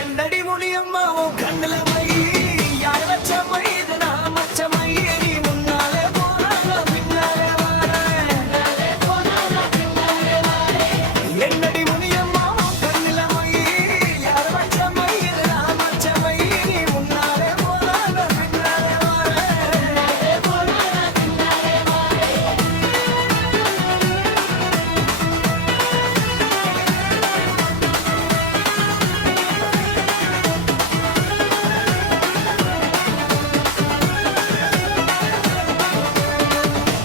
என்னடி முனியம்மா உன் கண்ணுல மை யார் வச்ச மை இது நான் வச்ச மை நீ முன்னாலே போறாங்க பின்னாலே வாரேன் என்னடி முனியம்மா உன் கண்ணுல மை யார் வச்ச மை இது நான் வச்ச மை நீ முன்னாலே போறாங்க பின்னாலே வாரேன்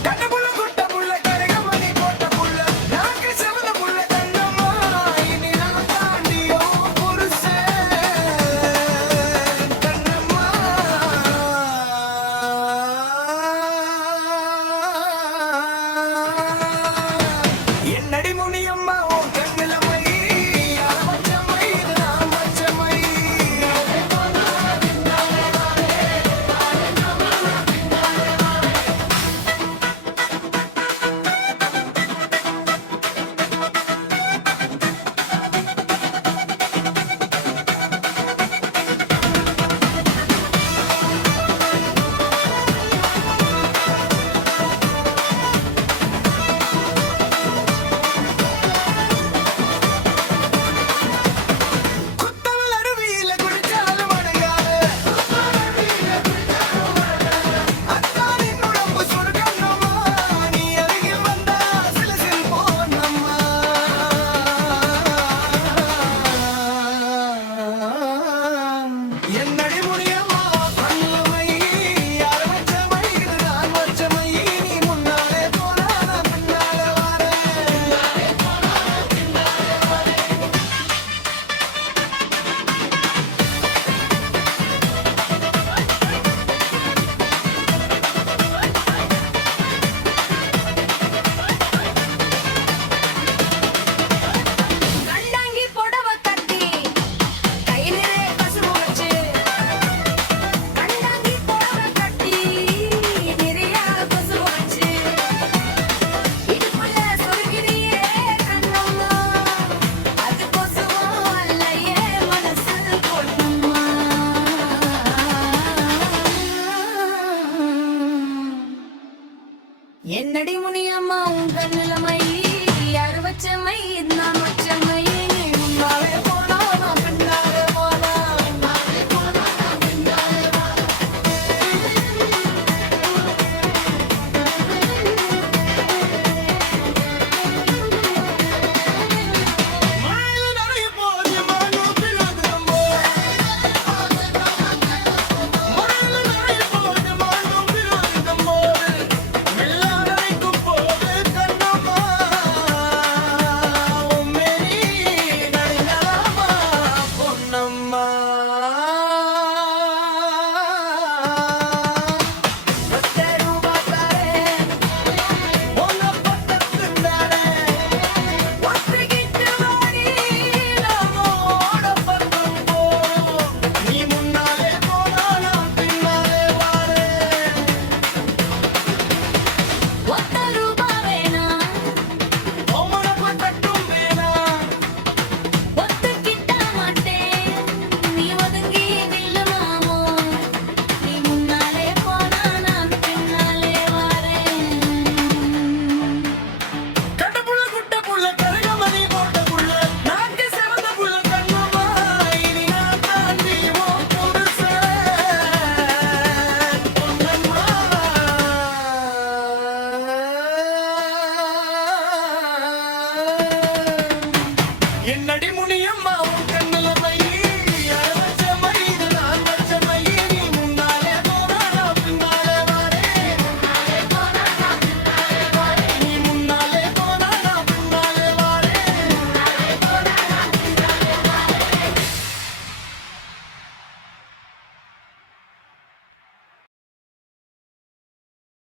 கண்ணப்புள்ள குட்ட புள்ள கரகமணி போட்ட புள்ள நாக்கு செவந்த புள்ள கண்ணம்மா இனி நான் தாண்டியோ புருஷன் கண்ணம்மா என்னடி முனியம்மா உன் கண்ணுல மை யார் வச்ச மை இது நான் வச்ச மை குத்தல் அருவியில குளிச்சாலும் அடங்காது அத்தானின் உடம்பு சொர்க்கம்மா நீ அருகில் வந்தா சிலசில் போனம்மா என்னடி முனியம்மா கண்ணுல மை யார் வச்ச மை இது நான் வச்ச மை நீ முன்னாலே போனா நான் பின்னாலே வாரேன் கண்டாங்கி புடவ கட்டி கையிலே கசுவு வச்சு கண்டாங்கி புடவ கட்டி நிறைய கசுவு வச்சு இடுப்புல சொருகிறியே கண்ணம்மா அது கொசுவும் அல்லையே மனசு கொட்டும்மா என்னடி முனியம்மா உன் கண்ணுல மை யார் வச்ச மை இது நான் வச்ச மை நீ முன்னாலே போனா நான் பின்னாலே போனா மழையில நனைய போது மானும் பிறந்தம்போ மழையில நனைய போது மானும் பிறந்தம்போ மெல்ல நனைக்கும் போது கண்ணம்மா உம்மேனி நனையலாமா பொன்னம்மா பத்து ரூபா தரேன் உன்னை பட்டத்துண்டானே ஒத்துக்கிட்டு வாடி நம்மோட பக்கம் போறோம் நீ முன்னாலே போனா நான் பின்னாலே வாரேன் ஒத்த ரூபா வேணாம் அவமானப்பட்டட்டும் வேணாம் ஒத்துக்கிட்ட மாட்டேன் நீ ஒதுங்கி நில்லு மாமோ நீ முன்னாலே போனா நான் பின்னாலே வரேன் கட்டப்புள்ள குட்ட புள்ள கரகமணி போட்ட புள்ள நாக்கு செவந்த புள்ள கண்ணம்மா இனி நான் தாண்டி உன் புருஷன் பொன்னம்மா என்னடி முனியம்மா உன்